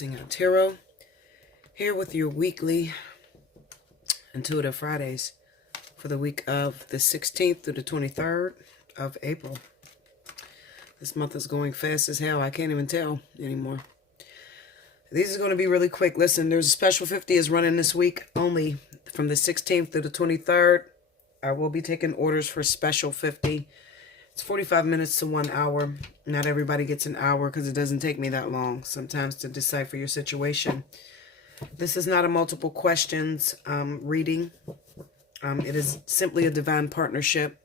Allseeingeyetarot, here with your weekly Intuitive Fridays for the week of the 16th through the 23rd of April. This month is going fast as hell. I can't even tell anymore. These are going to be really quick. Listen, there's a special 50 is running this week only from the 16th through the 23rd. I will be taking orders for special 50. It's 45 minutes to 1 hour. Not everybody gets an hour because it doesn't take me that long sometimes to decipher your situation. This is not a multiple questions reading. It is simply a divine partnership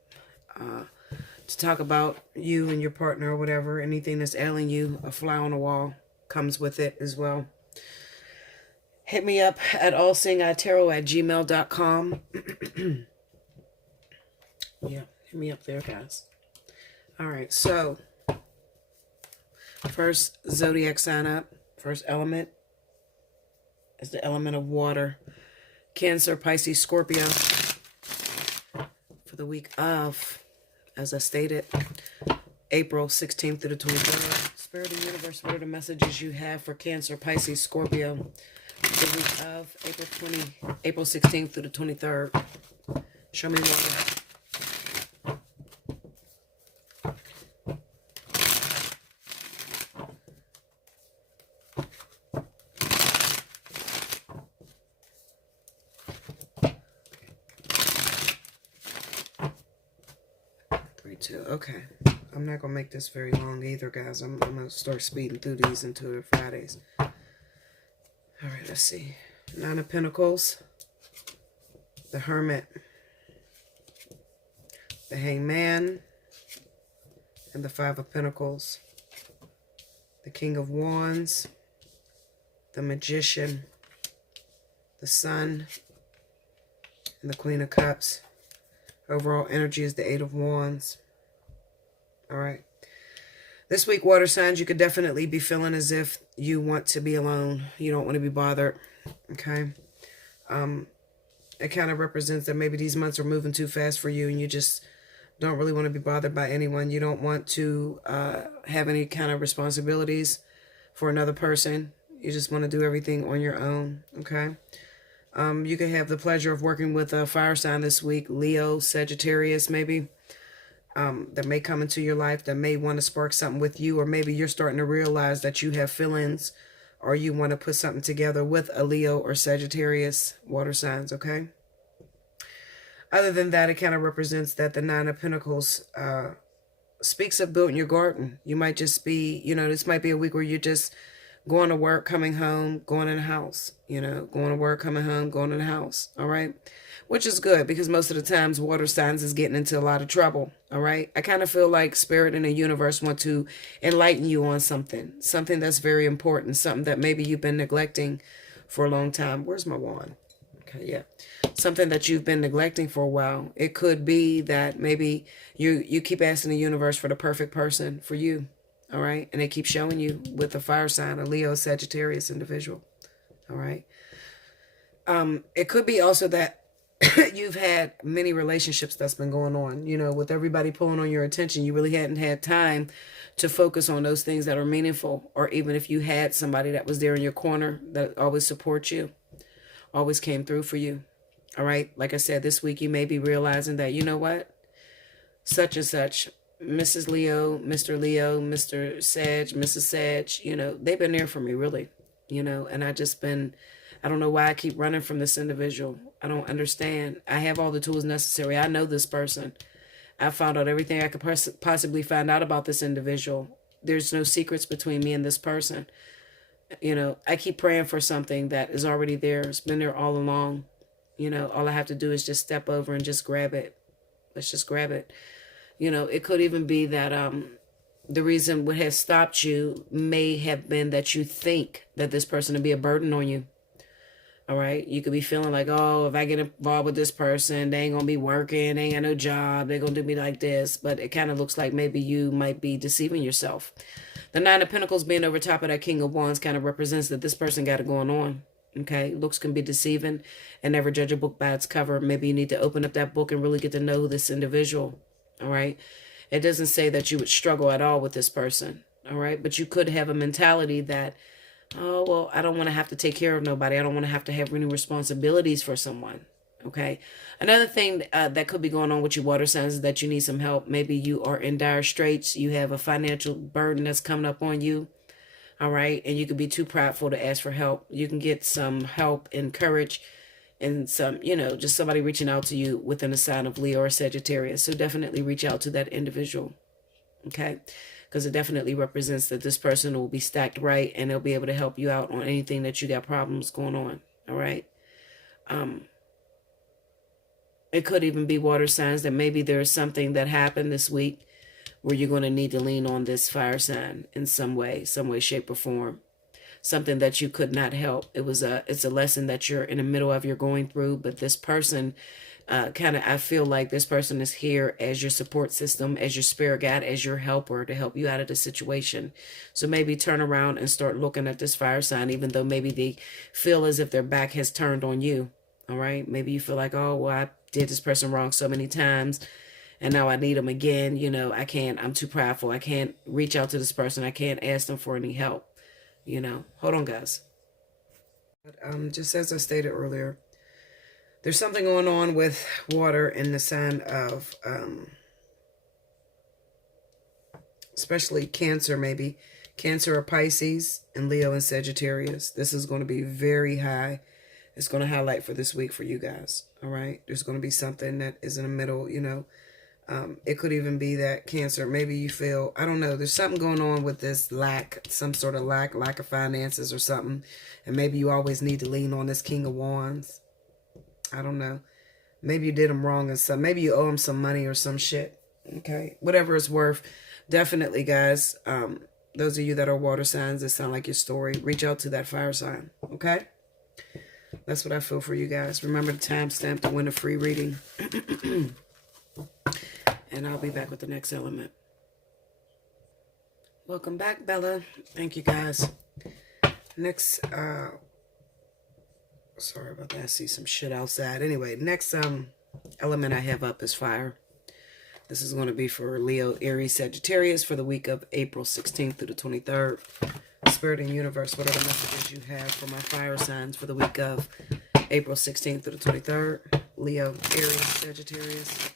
to talk about you and your partner or whatever. Anything that's ailing you, a fly on the wall comes with it as well. Hit me up at allseeingeyetarot@gmail.com. Yeah, hit me up there, guys. All right, so first zodiac sign up, first element is the element of water. Cancer, Pisces, Scorpio for the week of, as I stated, April 16th through the 23rd. Spirit of the universe, what are the messages you have for Cancer, Pisces, Scorpio for the week of April 16th through the 23rd? Show me more. 3-2. Okay. I'm not going to make this very long either, guys. I'm going to start speeding through these Intuitive Fridays. All right, let's see. 9 of Pentacles. The Hermit. The Hangman. And the 5 of Pentacles. The King of Wands. The Magician. The Sun. And the Queen of Cups. Overall energy is the 8 of Wands. All right. This week, water signs, you could definitely be feeling as if you want to be alone. You don't want to be bothered. Okay. It kind of represents that maybe these months are moving too fast for you and you just don't really want to be bothered by anyone. You don't want to have any kind of responsibilities for another person. You just want to do everything on your own. Okay. You could have the pleasure of working with a fire sign this week, Leo, Sagittarius, maybe, that may come into your life, that may want to spark something with you, or maybe you're starting to realize that you have feelings, or you want to put something together with a Leo or Sagittarius water signs, okay? Other than that, it kind of represents that the 9 of Pentacles speaks of building your garden. You might just be, this might be a week where you're just going to work, coming home, going in the house, going to work, coming home, going in the house, all right? Which is good because most of the times water signs is getting into a lot of trouble, all right? I kind of feel like Spirit and the universe want to enlighten you on something that's very important, something that maybe you've been neglecting for a long time. Where's my wand? Okay, yeah. Something that you've been neglecting for a while. It could be that maybe you keep asking the universe for the perfect person for you. All right. And they keep showing you with a fire sign, a Leo, Sagittarius individual. All right. It could be also that you've had many relationships that's been going on, with everybody pulling on your attention. You really hadn't had time to focus on those things that are meaningful. Or even if you had somebody that was there in your corner that always supports you, always came through for you. All right. Like I said, this week you may be realizing that, you know what? Such and such, Mrs. Leo, Mr. Sag, Mrs. Sag, they've been there for me, really, and I don't know why I keep running from this individual. I don't understand. I have all the tools necessary. I know this person. I found out everything I could possibly find out about this individual. There's no secrets between me and this person. I keep praying for something that is already there. It's been there all along. All I have to do is just step over and just grab it. Let's just grab it. It could even be that the reason what has stopped you may have been that you think that this person will be a burden on you. All right. You could be feeling like, oh, if I get involved with this person, they ain't going to be working. They ain't got no job. They're going to do me like this. But it kind of looks like maybe you might be deceiving yourself. The 9 of Pentacles being over top of that King of Wands kind of represents that this person got it going on. Okay. Looks can be deceiving, and never judge a book by its cover. Maybe you need to open up that book and really get to know this individual. All right. It doesn't say that you would struggle at all with this person. All right. But you could have a mentality that Oh, well, I don't want to have to take care of nobody. I don't want to have any responsibilities for someone. Okay. Another thing that could be going on with your water signs is that you need some help. Maybe you are in dire straits. You have a financial burden that's coming up on you. All right. And you could be too prideful to ask for help. You can get some help and courage and some, just somebody reaching out to you within a sign of Leo or Sagittarius. So definitely reach out to that individual. Okay. Because it definitely represents that this person will be stacked right and they'll be able to help you out on anything that you got problems going on. All right. It could even be water signs that maybe there's something that happened this week where you're going to need to lean on this fire sign in some way, shape, or form. Something that you could not help. It's a lesson that you're in the middle of, you're going through, but this person I feel like this person is here as your support system, as your spirit guide, as your helper to help you out of the situation. So maybe turn around and start looking at this fire sign, even though maybe they feel as if their back has turned on you. All right. Maybe you feel like, oh, well, I did this person wrong so many times and now I need them again. I'm too prideful. I can't reach out to this person. I can't ask them for any help. Hold on, guys. But, just as I stated earlier, there's something going on with water in the sign of, especially Cancer, maybe. Cancer or Pisces, and Leo and Sagittarius. This is going to be very high. It's going to highlight for this week for you guys. All right. There's going to be something that is in the middle, it could even be that Cancer, maybe you feel, I don't know, there's something going on with this lack, some sort of lack of finances or something. And maybe you always need to lean on this King of Wands. I don't know. Maybe you did them wrong and some, maybe you owe them some money or some shit. Okay. Whatever it's worth. Definitely, guys. Those of you that are water signs that sound like your story, reach out to that fire sign. Okay. That's what I feel for you guys. Remember the timestamp to win a free reading. And I'll be back with the next element. Welcome back, Bella. Thank you, guys. Next, sorry about that. I see some shit outside. Anyway, next element I have up is fire. This is going to be for Leo, Aries, Sagittarius for the week of April 16th through the 23rd. Spirit and universe, what are the messages you have for my fire signs for the week of April 16th through the 23rd? Leo, Aries, Sagittarius.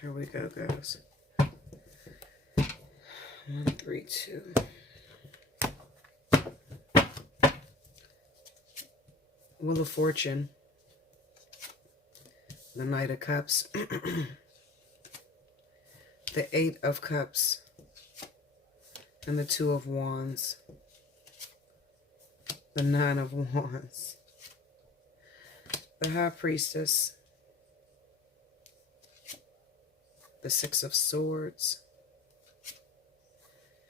Here we go, guys. 1, 3, 2. Wheel of Fortune. The Knight of Cups. The 8 of Cups. And the 2 of Wands. The 9 of Wands. The High Priestess. The 6 of Swords.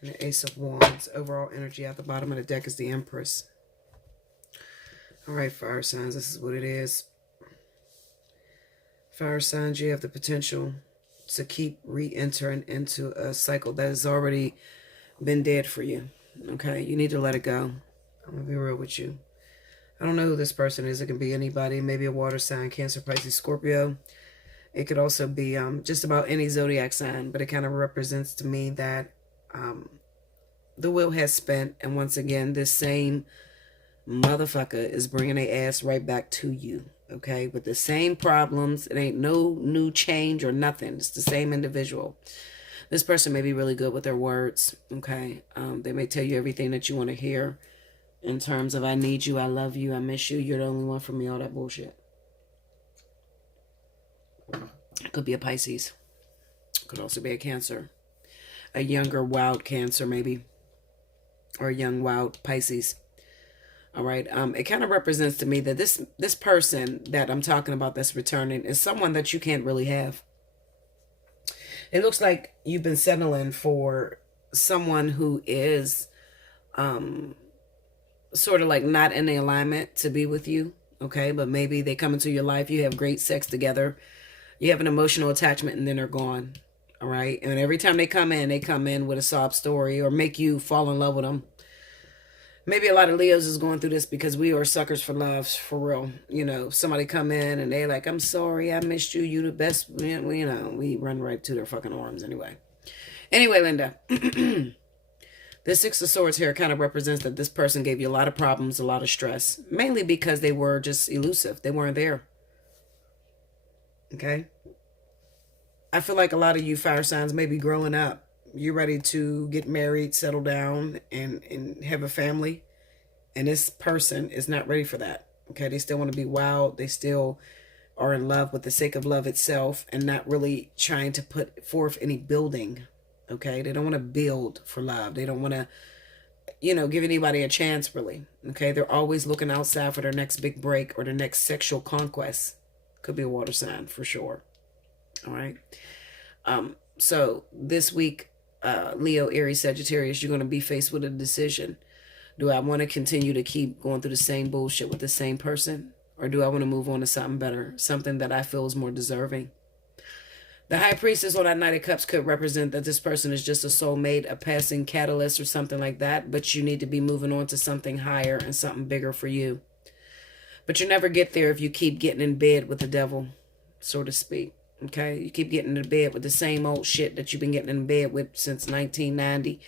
And the Ace of Wands. Overall energy at the bottom of the deck is the Empress. All right, fire signs, this is what it is. Fire signs, you have the potential to keep re-entering into a cycle that has already been dead for you. Okay, you need to let it go. I'm going to be real with you. I don't know who this person is. It can be anybody, maybe a water sign, Cancer, Pisces, Scorpio. It could also be just about any zodiac sign, but it kind of represents to me that the wheel has spent, and once again, this same motherfucker is bringing their ass right back to you, okay, with the same problems. It ain't no new change or nothing. It's the same individual. This person may be really good with their words, okay. They may tell you everything that you want to hear in terms of I need you, I love you, I miss you, you're the only one for me, all that bullshit. It could be a Pisces. It could also be a Cancer. A younger wild Cancer maybe, or a young wild Pisces. All right. It kind of represents to me that this person that I'm talking about that's returning is someone that you can't really have. It looks like you've been settling for someone who is sort of like not in the alignment to be with you. Okay. But maybe they come into your life. You have great sex together. You have an emotional attachment and then they're gone. All right. And every time they come in with a sob story or make you fall in love with them. Maybe a lot of Leos is going through this because we are suckers for love, for real. You know, somebody come in and they like, I'm sorry, I missed you. You the best. You know, we run right to their fucking arms anyway. Anyway, Linda, this Six of Swords here kind of represents that this person gave you a lot of problems, a lot of stress, mainly because they were just elusive. They weren't there. Okay. I feel like a lot of you fire signs may be growing up. You're ready to get married, settle down, and have a family. And this person is not ready for that. Okay, they still want to be wild. They still are in love with the sake of love itself and not really trying to put forth any building. Okay, they don't want to build for love. They don't want to, you know, give anybody a chance, really. Okay, they're always looking outside for their next big break or their next sexual conquest. Could be a water sign for sure. All right. So this week, Leo, Aries, Sagittarius, you're going to be faced with a decision. Do I want to continue to keep going through the same bullshit with the same person? Or do I want to move on to something better? Something that I feel is more deserving? The High Priestess on that Knight of Cups could represent that this person is just a soulmate, a passing catalyst or something like that. But you need to be moving on to something higher and something bigger for you. But you never get there if you keep getting in bed with the devil, so to speak. Okay, you keep getting in bed with the same old shit that you've been getting in bed with since 1990.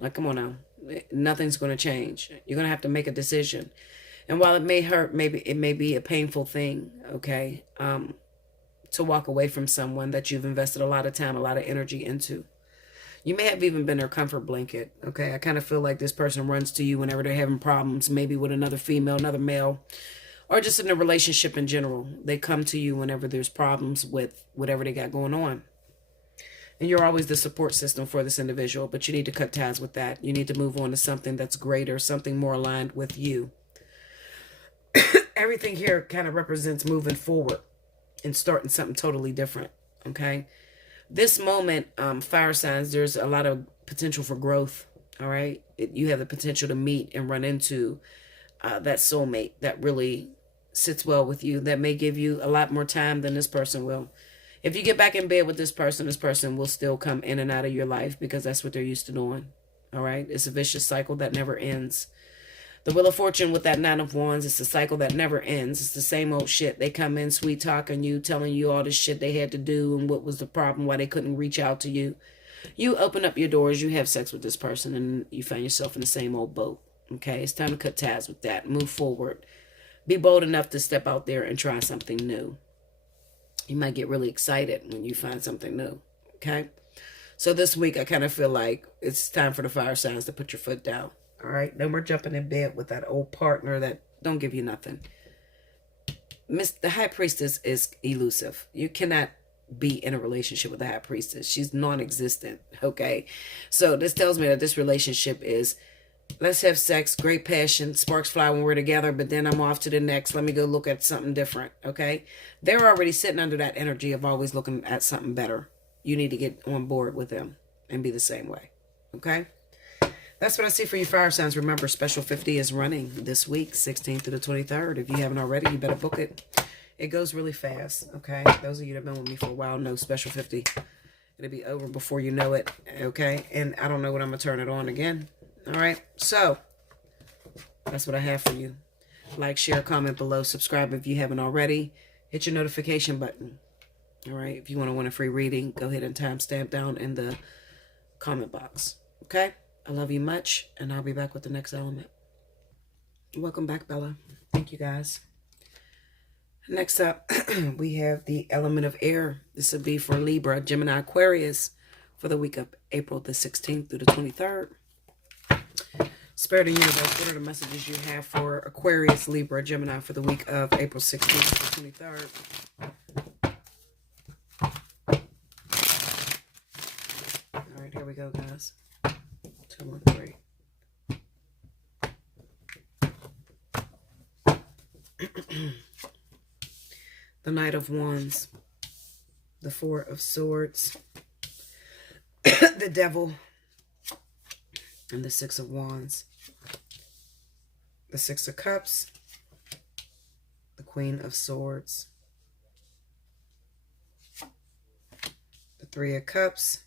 Like, come on now. Nothing's going to change. You're going to have to make a decision. And while it may hurt, maybe it may be a painful thing, okay, to walk away from someone that you've invested a lot of time, a lot of energy into. You may have even been their comfort blanket, okay? I kind of feel like this person runs to you whenever they're having problems, maybe with another female, another male, or just in a relationship in general. They come to you whenever there's problems with whatever they got going on. And you're always the support system for this individual, but you need to cut ties with that. You need to move on to something that's greater, something more aligned with you. Everything here kind of represents moving forward and starting something totally different, okay? This moment, fire signs, there's a lot of potential for growth, all right? You have the potential to meet and run into that soulmate that really sits well with you, that may give you a lot more time than this person will. If you get back in bed with this person will still come in and out of your life because that's what they're used to doing. All right. It's a vicious cycle that never ends. The Wheel of Fortune with that Nine of Wands, it's a cycle that never ends. It's the same old shit. They come in sweet talking you, telling you all this shit they had to do and what was the problem, why they couldn't reach out to you. You open up your doors, you have sex with this person, and you find yourself in the same old boat. Okay. It's time to cut ties with that. Move forward. Be bold enough to step out there and try something new. You might get really excited when you find something new. Okay. So this week, I kind of feel like it's time for the fire signs to put your foot down. All right. No more jumping in bed with that old partner that don't give you nothing. The High Priestess is elusive. You cannot be in a relationship with the High Priestess. She's non-existent. Okay. So this tells me that this relationship is, let's have sex, great passion, sparks fly when we're together, but then I'm off to the next. Let me go look at something different, okay? They're already sitting under that energy of always looking at something better. You need to get on board with them and be the same way, okay? That's what I see for you fire signs. Remember, Special 50 is running this week, 16th to the 23rd. If you haven't already, you better book it. It goes really fast, okay? Those of you that have been with me for a while know Special 50. It'll be over before you know it, okay? And I don't know when I'm going to turn it on again. All right, so that's what I have for you. Like, share, comment below, subscribe if you haven't already. Hit your notification button. All right, if you want to win a free reading, go ahead and timestamp down in the comment box. Okay, I love you much, and I'll be back with the next element. Welcome back, Bella. Thank you, guys. Next up, we have the element of air. This would be for Libra, Gemini, Aquarius for the week of April the 16th through the 23rd. Spirit and Universe, what are the messages you have for Aquarius, Libra, Gemini for the week of April 16th to the 23rd? All right, here we go, guys. 2, 1, 3. The Knight of Wands, the Four of Swords, the Devil, and the Six of Wands, the Six of Cups, the Queen of Swords, the Three of Cups,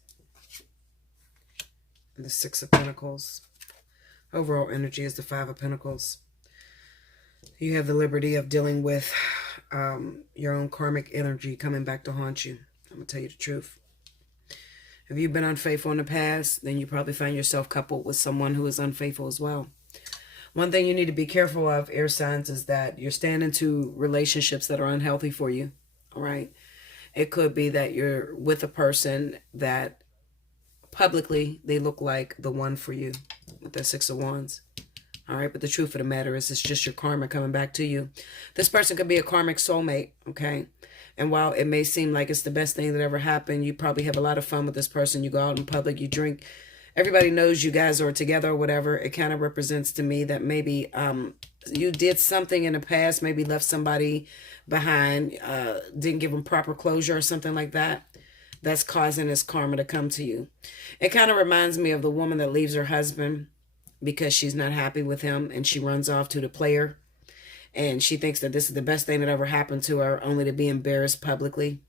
and the Six of Pentacles. Overall energy is the Five of Pentacles. You have the liberty of dealing with your own karmic energy coming back to haunt you. I'm going to tell you the truth. If you've been unfaithful in the past, then you probably find yourself coupled with someone who is unfaithful as well. One thing you need to be careful of, air signs, is that you're staying into relationships that are unhealthy for you. All right. It could be that you're with a person that publicly they look like the one for you with the Six of Wands. All right. But the truth of the matter is it's just your karma coming back to you. This person could be a karmic soulmate. Okay. And while it may seem like it's the best thing that ever happened, you probably have a lot of fun with this person. You go out in public, you drink. Everybody knows you guys are together or whatever. It kind of represents to me that maybe you did something in the past, maybe left somebody behind, didn't give them proper closure or something like that. That's causing this karma to come to you. It kind of reminds me of the woman that leaves her husband because she's not happy with him and she runs off to the player. And she thinks that this is the best thing that ever happened to her, only to be embarrassed publicly.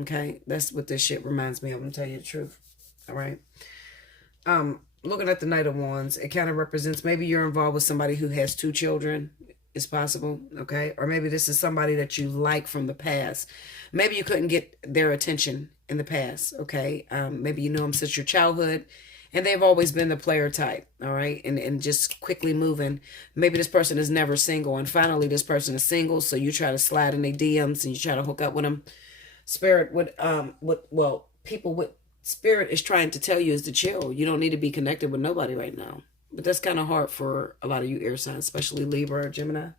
Okay? That's what this shit reminds me of. I'm going to tell you the truth. All right? Looking at the Knight of Wands, it kind of represents maybe you're involved with somebody who has 2 children. It's possible. Okay? Or maybe this is somebody that you like from the past. Maybe you couldn't get their attention in the past. Okay? Maybe you know them since your childhood. And they've always been the player type, all right? And just quickly moving. Maybe this person is never single, and finally this person is single, so you try to slide in their DMs and you try to hook up with them. Spirit would, people with spirit is trying to tell you is to chill. You don't need to be connected with nobody right now. But that's kind of hard for a lot of you air signs, especially Libra or Gemini.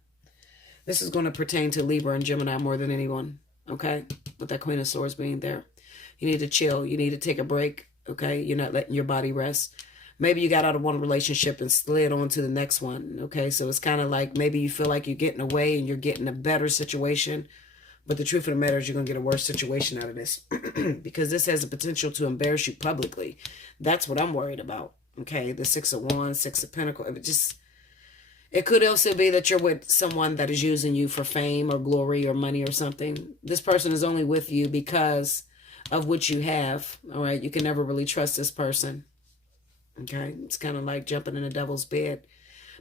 This is going to pertain to Libra and Gemini more than anyone, okay? With that Queen of Swords being there. You need to chill. You need to take a break. Okay, you're not letting your body rest. Maybe you got out of one relationship and slid on to the next one. Okay, so it's kind of like maybe you feel like you're getting away and you're getting a better situation. But the truth of the matter is you're going to get a worse situation out of this. Because this has the potential to embarrass you publicly. That's what I'm worried about. Okay, the Six of Wands, Six of Pentacles. It could also be that you're with someone that is using you for fame or glory or money or something. This person is only with you because of what you have. All right, you can never really trust this person. Okay, it's kind of like jumping in the devil's bed,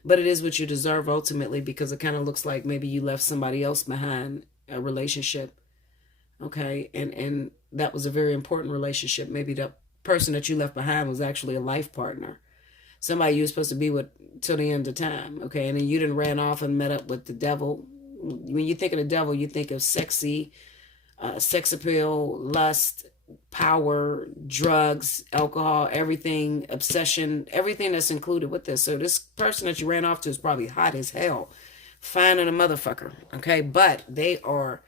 but it is what you deserve ultimately, because it kind of looks like maybe you left somebody else behind, a relationship. Okay, and that was a very important relationship. Maybe the person that you left behind was actually a life partner, somebody you were supposed to be with till the end of time. Okay, and then you didn't ran off and met up with the devil. When you think of the devil, you think of sexy, sex appeal, lust, power, drugs, alcohol, everything, obsession, everything that's included with this. So this person that you ran off to is probably hot as hell, fine and a motherfucker, okay? But they are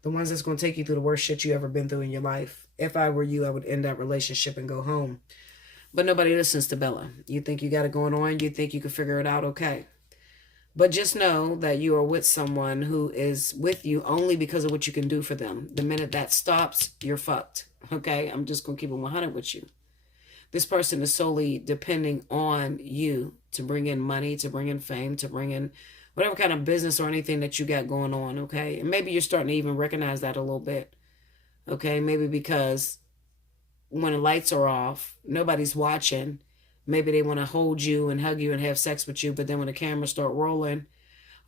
the ones that's going to take you through the worst shit you ever been through in your life. If I were you, I would end that relationship and go home. But nobody listens to Bella. You think you got it going on, you think you can figure it out, okay. But just know that you are with someone who is with you only because of what you can do for them. The minute that stops, you're fucked. Okay? I'm just going to keep it 100 with you. This person is solely depending on you to bring in money, to bring in fame, to bring in whatever kind of business or anything that you got going on. Okay? And maybe you're starting to even recognize that a little bit. Okay? Maybe because when the lights are off, nobody's watching. Maybe they want to hold you and hug you and have sex with you, but then when the cameras start rolling,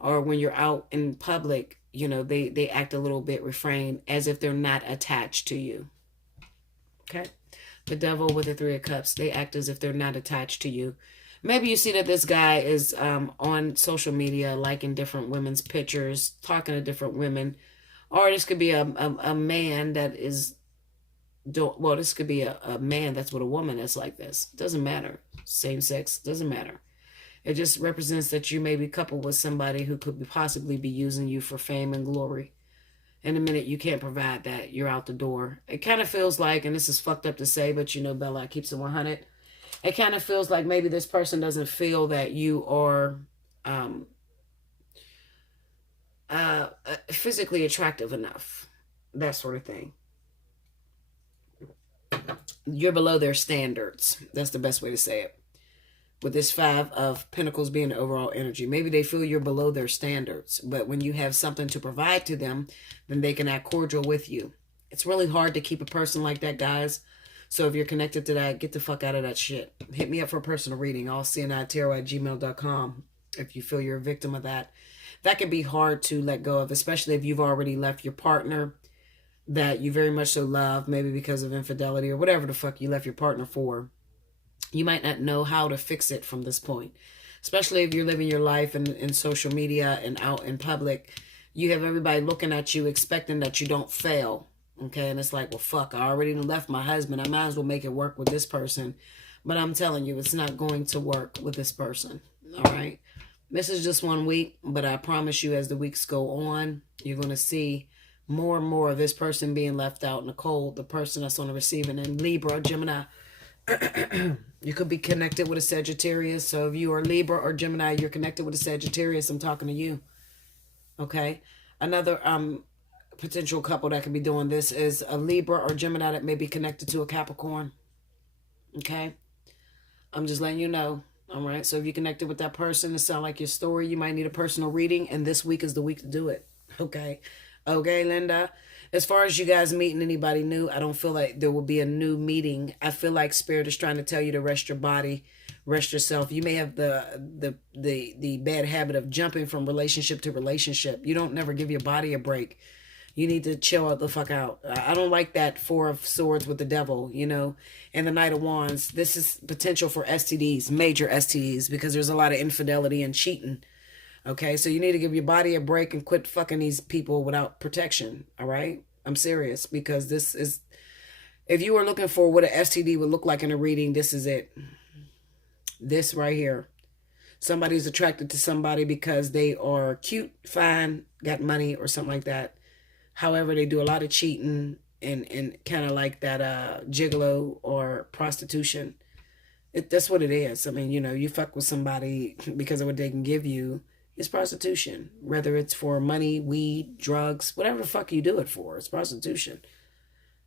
or when you're out in public, you know, they act a little bit refrained, as if they're not attached to you. Okay? The devil with the Three of Cups, they act as if they're not attached to you. Maybe you see that this guy is on social media liking different women's pictures, talking to different women, or this could be a man that is... Well, this could be a man that's with a woman that's like this. Doesn't matter. Same sex. Doesn't matter. It just represents that you may be coupled with somebody who could possibly be using you for fame and glory. And the minute you can't provide that, you're out the door. It kind of feels like, and this is fucked up to say, but you know Bella keeps it 100. It kind of feels like maybe this person doesn't feel that you are physically attractive enough. That sort of thing. You're below their standards. That's the best way to say it. With this Five of Pentacles being the overall energy. Maybe they feel you're below their standards. But when you have something to provide to them, then they can act cordial with you. It's really hard to keep a person like that, guys, So if you're connected to that, get the fuck out of that shit. Hit me up for a personal reading. Allseeingeyetarot@gmail.com. If you feel you're a victim of that. That can be hard to let go of, especially if you've already left your partner that you very much so love, maybe because of infidelity or whatever the fuck you left your partner for. You might not know how to fix it from this point. Especially if you're living your life in social media and out in public. You have everybody looking at you expecting that you don't fail. Okay, and it's like, well, fuck, I already left my husband. I might as well make it work with this person. But I'm telling you, it's not going to work with this person. All right? This is just 1 week, but I promise you as the weeks go on, you're going to see more and more of this person being left out in the cold. The person that's on the receiving end, Libra, Gemini. You could be connected with a Sagittarius. So if you are Libra or Gemini, you're connected with a Sagittarius, I'm talking to you. Okay? Another potential couple that could be doing this is a Libra or Gemini that may be connected to a Capricorn. Okay? I'm just letting you know. All right? So if you're connected with that person, it sounds like your story, you might need a personal reading, and this week is the week to do it. Okay? Okay, Linda? As far as you guys meeting anybody new, I don't feel like there will be a new meeting. I feel like Spirit is trying to tell you to rest your body, rest yourself. You may have the bad habit of jumping from relationship to relationship. You don't never give your body a break. You need to chill out the fuck out. I don't like that Four of Swords with the Devil, you know, and the Knight of Wands. This is potential for STDs, major STDs, because there's a lot of infidelity and cheating. Okay, so you need to give your body a break and quit fucking these people without protection, all right? I'm serious, because this is, if you are looking for what an STD would look like in a reading, this is it. This right here. Somebody's attracted to somebody because they are cute, fine, got money, or something like that. However, they do a lot of cheating and kind of like that gigolo or prostitution. That's what it is. I mean, you know, you fuck with somebody because of what they can give you. It's prostitution. Whether it's for money, weed, drugs, whatever the fuck you do it for. It's prostitution.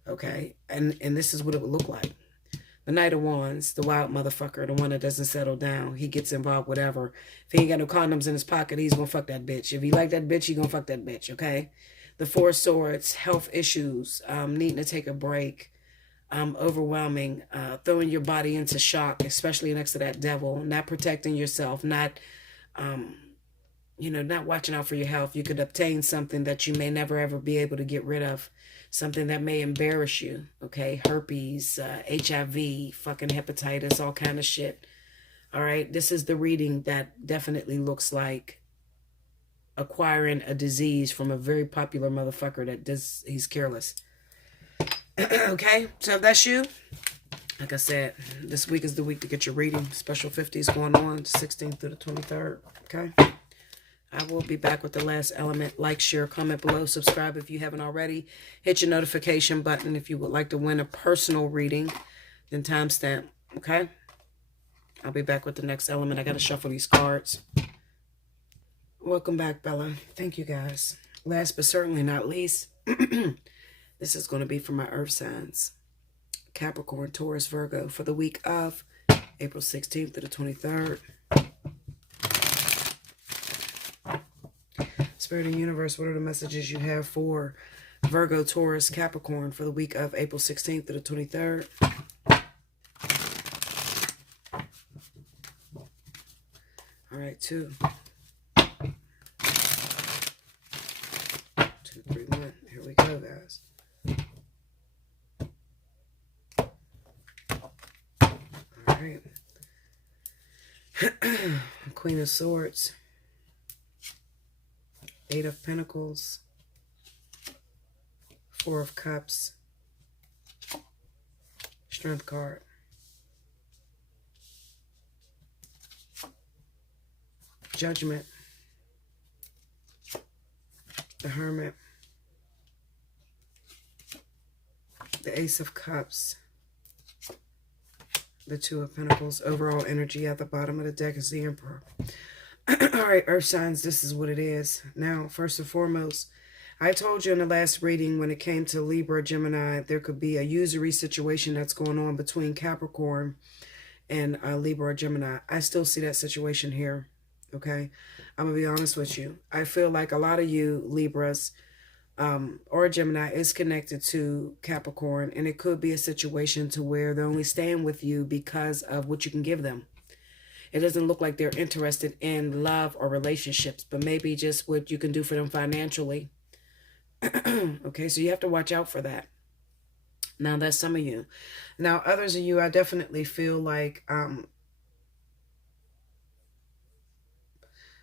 Okay? And this is what it would look like. The Knight of Wands, the wild motherfucker, the one that doesn't settle down. He gets involved, whatever. If he ain't got no condoms in his pocket, he's gonna fuck that bitch. If he like that bitch, he gonna fuck that bitch, okay? The Four of Swords, health issues, needing to take a break, overwhelming, throwing your body into shock, especially next to that devil, not protecting yourself, not... you know, not watching out for your health. You could obtain something that you may never ever be able to get rid of. Something that may embarrass you. Okay? Herpes, HIV, fucking hepatitis, all kind of shit. All right? This is the reading that definitely looks like acquiring a disease from a very popular motherfucker that does, he's careless. Okay? So if that's you, like I said, this week is the week to get your reading. Special 50s going on, the 16th through the 23rd. Okay? I will be back with the last element. Like, share, comment below. Subscribe if you haven't already. Hit your notification button if you would like to win a personal reading. Then timestamp. Okay? I'll be back with the next element. I got to shuffle these cards. Welcome back, Bella. Thank you, guys. Last but certainly not least, this is going to be for my earth signs. Capricorn, Taurus, Virgo for the week of April 16th to the 23rd. Spirit and Universe, what are the messages you have for Virgo, Taurus, Capricorn for the week of April 16th to the 23rd? All right, 2. 2, 3, 1. Here we go, guys. All right. Queen of Swords. 8 of Pentacles, 4 of Cups, Strength card, Judgment, the Hermit, the Ace of Cups, the 2 of Pentacles. Overall energy at the bottom of the deck is the Emperor. All right, earth signs, this is what it is. Now, first and foremost, I told you in the last reading when it came to Libra, Gemini, there could be a usury situation that's going on between Capricorn and Libra or Gemini. I still see that situation here, okay? I'm going to be honest with you. I feel like a lot of you Libras, or a Gemini is connected to Capricorn, and it could be a situation to where they're only staying with you because of what you can give them. It doesn't look like they're interested in love or relationships, but maybe just what you can do for them financially. Okay, so you have to watch out for that. Now, that's some of you. Now, others of you, I definitely feel like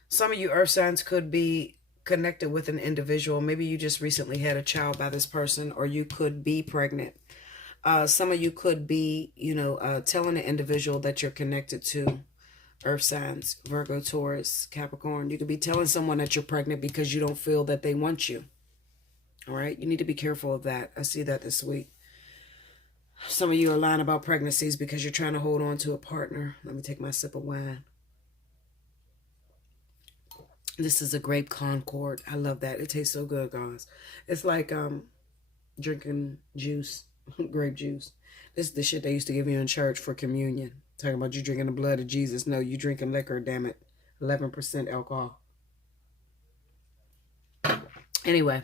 some of you earth signs could be connected with an individual. Maybe you just recently had a child by this person, or you could be pregnant. Some of you could be, telling the individual that you're connected to. Earth signs, Virgo, Taurus, Capricorn. You could be telling someone that you're pregnant because you don't feel that they want you. All right? You need to be careful of that. I see that this week. Some of you are lying about pregnancies because you're trying to hold on to a partner. Let me take my sip of wine. This is a grape Concord. I love that. It tastes so good, guys. It's like drinking juice, grape juice. This is the shit they used to give you in church for communion. Talking about you drinking the blood of Jesus. No, you drinking liquor, damn it. 11% alcohol. Anyway.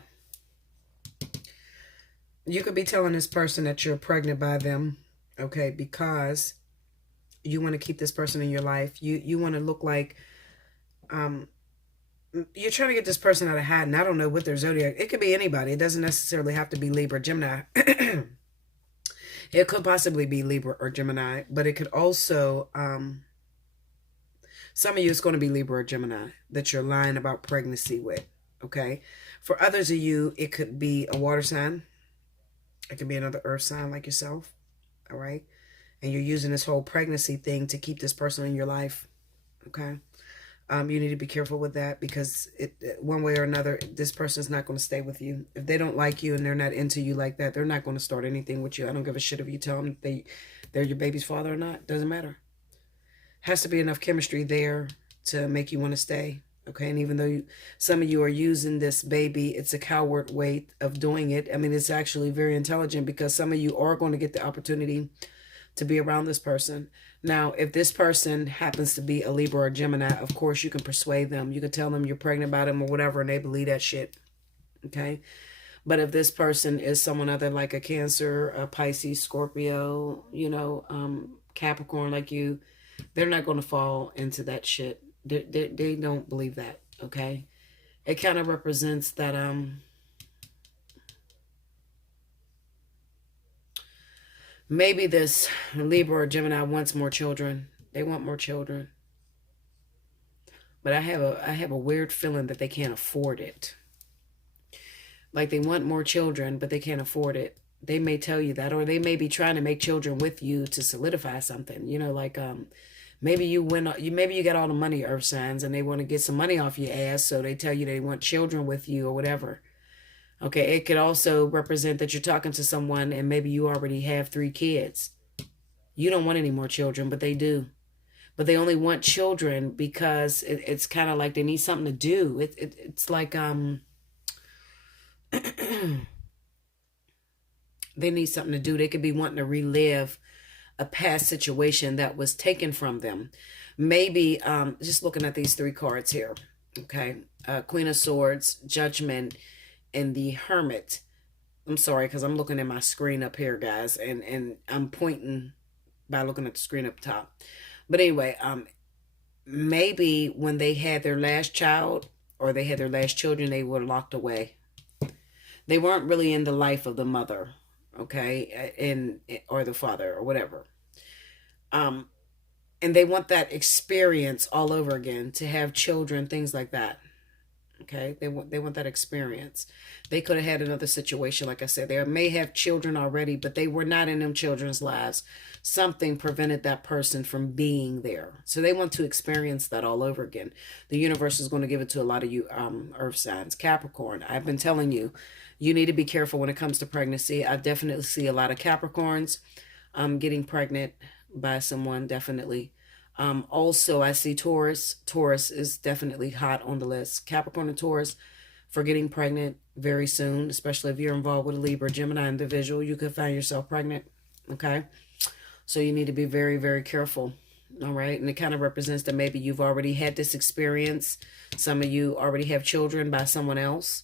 You could be telling this person that you're pregnant by them, okay, because you want to keep this person in your life. You want to look like, you're trying to get this person out of hiding. I don't know what their zodiac. It could be anybody. It doesn't necessarily have to be Libra, Gemini. It could possibly be Libra or Gemini, but it could also, some of you, it's going to be Libra or Gemini that you're lying about pregnancy with, okay? For others of you, it could be a water sign. It could be another earth sign like yourself, all right? And you're using this whole pregnancy thing to keep this person in your life, okay? You need to be careful with that because one way or another, this person is not going to stay with you. If they don't like you and they're not into you like that, they're not going to start anything with you. I don't give a shit if you tell them they're your baby's father or not. Doesn't matter. Has to be enough chemistry there to make you want to stay. Okay, and even though some of you are using this baby, it's a coward way of doing it. I mean, it's actually very intelligent because some of you are going to get the opportunity to be around this person. Now, if this person happens to be a Libra or a Gemini, of course, you can persuade them. You can tell them you're pregnant by them or whatever, and they believe that shit. Okay? But if this person is someone other like a Cancer, a Pisces, Scorpio, Capricorn like you, they're not going to fall into that shit. They don't believe that, okay? It kind of represents that maybe this Libra or Gemini wants more children. They want more children. But I have a weird feeling that they can't afford it. Like they want more children, but they can't afford it. They may tell you that, or they may be trying to make children with you to solidify something. Maybe you got all the money, earth signs, and they want to get some money off your ass, so they tell you they want children with you or whatever. Okay, it could also represent that you're talking to someone and maybe you already have 3 kids. You don't want any more children, but they do. But they only want children because it's kind of like they need something to do. It's like they need something to do. They could be wanting to relive a past situation that was taken from them. Maybe, just looking at these 3 cards here, okay? Queen of Swords, Judgment, and the Hermit. I'm sorry, because I'm looking at my screen up here, guys, and I'm pointing by looking at the screen up top. But anyway, maybe when they had their last child or they had their last children, they were locked away. They weren't really in the life of the mother, okay, or the father or whatever. And they want that experience all over again, to have children, things like that. Okay, they want that experience. They could have had another situation, like I said. They may have children already, but they were not in them children's lives. Something prevented that person from being there. So they want to experience that all over again. The universe is going to give it to a lot of you earth signs. Capricorn, I've been telling you, you need to be careful when it comes to pregnancy. I definitely see a lot of Capricorns getting pregnant by someone, definitely. Also, I see Taurus. Taurus is definitely hot on the list. Capricorn and Taurus for getting pregnant very soon, especially if you're involved with a Libra, Gemini individual, you could find yourself pregnant, okay? So you need to be very, very careful, all right? And it kind of represents that maybe you've already had this experience. Some of you already have children by someone else,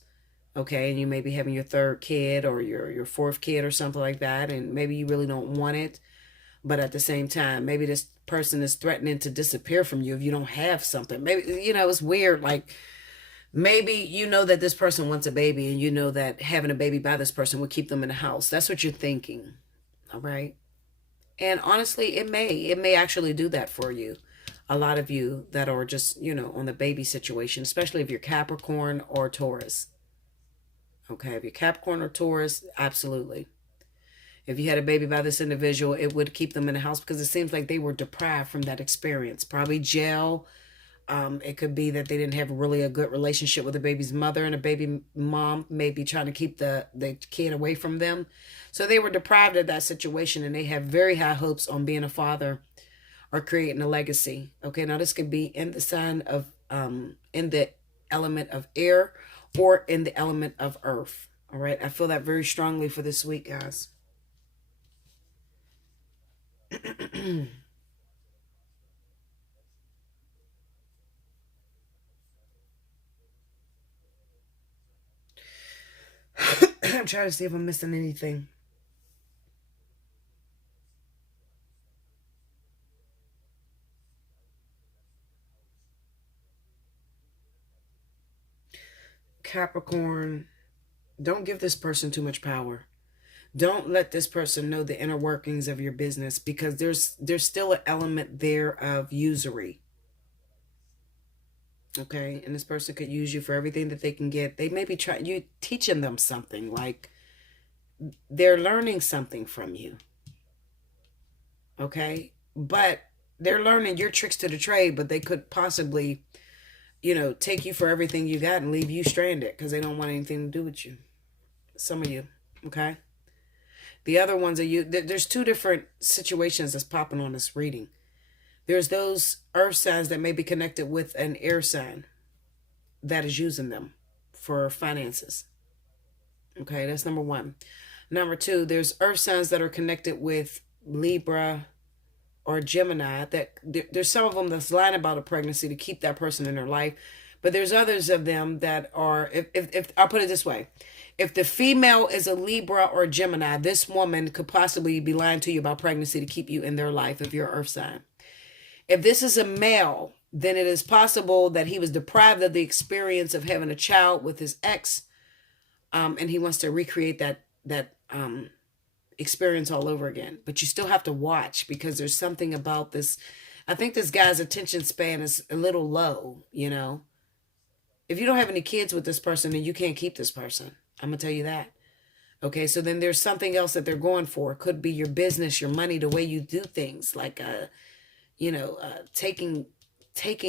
Okay, and you may be having your third kid or your fourth kid or something like that, and maybe you really don't want it, but at the same time, maybe this person is threatening to disappear from you if you don't have something. Maybe, you know, it's weird. Like, maybe you know that this person wants a baby, and you know that having a baby by this person would keep them in the house. That's what you're thinking. All right. And honestly, it may actually do that for you. A lot of you that are just, you know, on the baby situation, especially if you're Capricorn or Taurus. Okay, if you're Capricorn or Taurus, absolutely. If you had a baby by this individual, it would keep them in the house because it seems like they were deprived from that experience. Probably jail. It could be that they didn't have really a good relationship with the baby's mother, and a baby mom may be trying to keep the kid away from them. So they were deprived of that situation, and they have very high hopes on being a father or creating a legacy. Okay, now this could be in the sign of, in the element of air or in the element of earth. All right, I feel that very strongly for this week, guys. I'm trying to see if I'm missing anything. Capricorn, don't give this person too much power. Don't let this person know the inner workings of your business, because there's still an element there of usury. Okay, and this person could use you for everything that they can get. They may be trying, you teaching them something, like they're learning something from you. Okay, but they're learning your tricks to the trade, but they could possibly, you know, take you for everything you got and leave you stranded because they don't want anything to do with you. Some of you. Okay, the other ones are you. There's two different situations that's popping on this reading. There's those earth signs that may be connected with an air sign that is using them for finances. Okay, that's number one. Number two, there's earth signs that are connected with Libra or Gemini. That there's some of them that's lying about a pregnancy to keep that person in their life, but there's others of them that are, if I'll put it this way, if the female is a Libra or Gemini, this woman could possibly be lying to you about pregnancy to keep you in their life if you're earth sign. If this is a male, then it is possible that he was deprived of the experience of having a child with his ex, and he wants to recreate that experience all over again. But you still have to watch, because there's something about this. I think this guy's attention span is a little low, you know. If you don't have any kids with this person, then you can't keep this person. I'm going to tell you that. Okay, so then there's something else that they're going for. It could be your business, your money, the way you do things, like you know, taking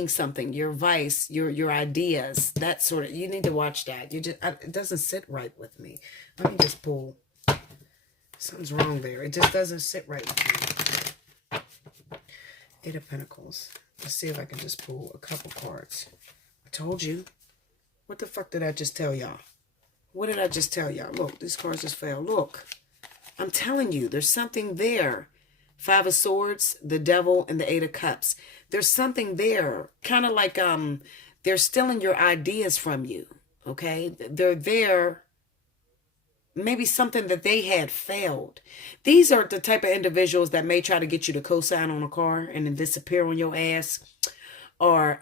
something, your advice, your ideas, that sort of. You need to watch that. You just it doesn't sit right with me. Let me just pull. Something's wrong there. It just doesn't sit right with me. Eight of Pentacles. Let's see if I can just pull a couple cards. I told you. What the fuck did I just tell y'all? What did I just tell y'all? Look, these cards just fell. Look, I'm telling you, there's something there. Five of Swords, the Devil, and the Eight of Cups. There's something there. Kind of like they're stealing your ideas from you. Okay? They're there. Maybe something that they had failed. These are the type of individuals that may try to get you to co-sign on a car and then disappear on your ass. Or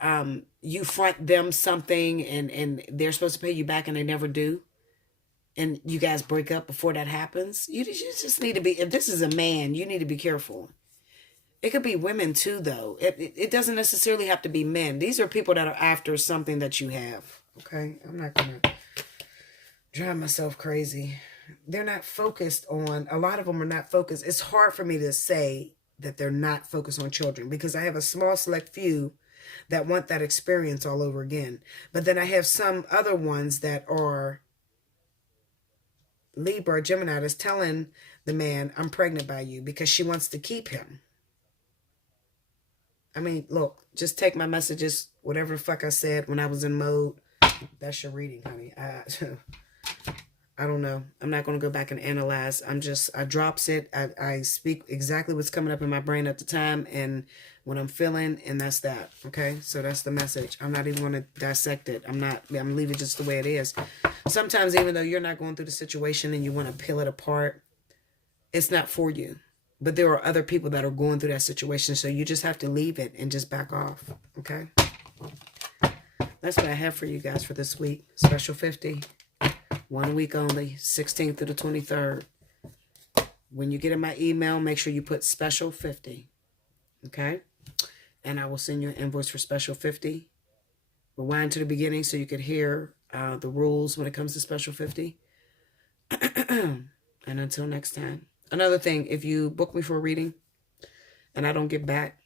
you front them something and they're supposed to pay you back and they never do. And you guys break up before that happens. You just need to be, if this is a man, you need to be careful. It could be women too, though. It doesn't necessarily have to be men. These are people that are after something that you have. Okay? I'm not going to drive myself crazy. They're not focused on, a lot of them are not focused. It's hard for me to say that they're not focused on children, because I have a small select few that want that experience all over again. But then I have some other ones that are Libra or Gemini that's telling the man, I'm pregnant by you, because she wants to keep him. I mean, look, just take my messages, whatever the fuck I said when I was in mode. That's your reading, honey. I don't know. I'm not going to go back and analyze. I drops it. I speak exactly what's coming up in my brain at the time and what I'm feeling, and that's that. Okay? So that's the message. I'm not even going to dissect it. I'm leaving it just the way it is. Sometimes, even though you're not going through the situation and you want to peel it apart, it's not for you. But there are other people that are going through that situation, so you just have to leave it and just back off. Okay? That's what I have for you guys for this week. Special 50. 1 week only, 16th to the 23rd. When you get in my email, make sure you put special 50. Okay? And I will send you an invoice for special 50. Rewind to the beginning so you could hear the rules when it comes to special 50. And until next time. Another thing, if you book me for a reading and I don't get back,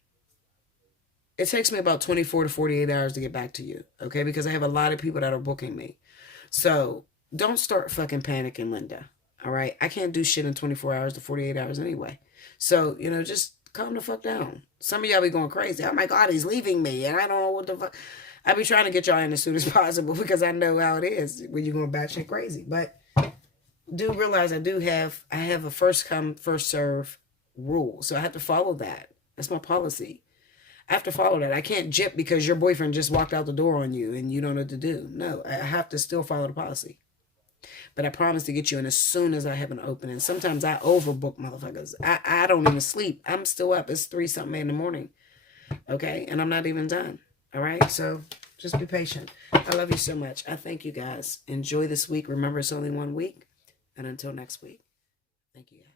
it takes me about 24 to 48 hours to get back to you. Okay? Because I have a lot of people that are booking me. So don't start fucking panicking, Linda. All right? I can't do shit in 24 hours to 48 hours anyway. So, just calm the fuck down. Some of y'all be going crazy. Oh my God, he's leaving me. And I don't know what the fuck. I be trying to get y'all in as soon as possible because I know how it is when you're going batshit crazy. But do realize I have a first come, first serve rule. So I have to follow that. That's my policy. I have to follow that. I can't jip because your boyfriend just walked out the door on you and you don't know what to do. No, I have to still follow the policy. But I promise to get you in as soon as I have an opening. Sometimes I overbook motherfuckers. I don't even sleep. I'm still up. It's 3-something in the morning. Okay? And I'm not even done. All right? So just be patient. I love you so much. I thank you guys. Enjoy this week. Remember, it's only 1 week. And until next week. Thank you guys.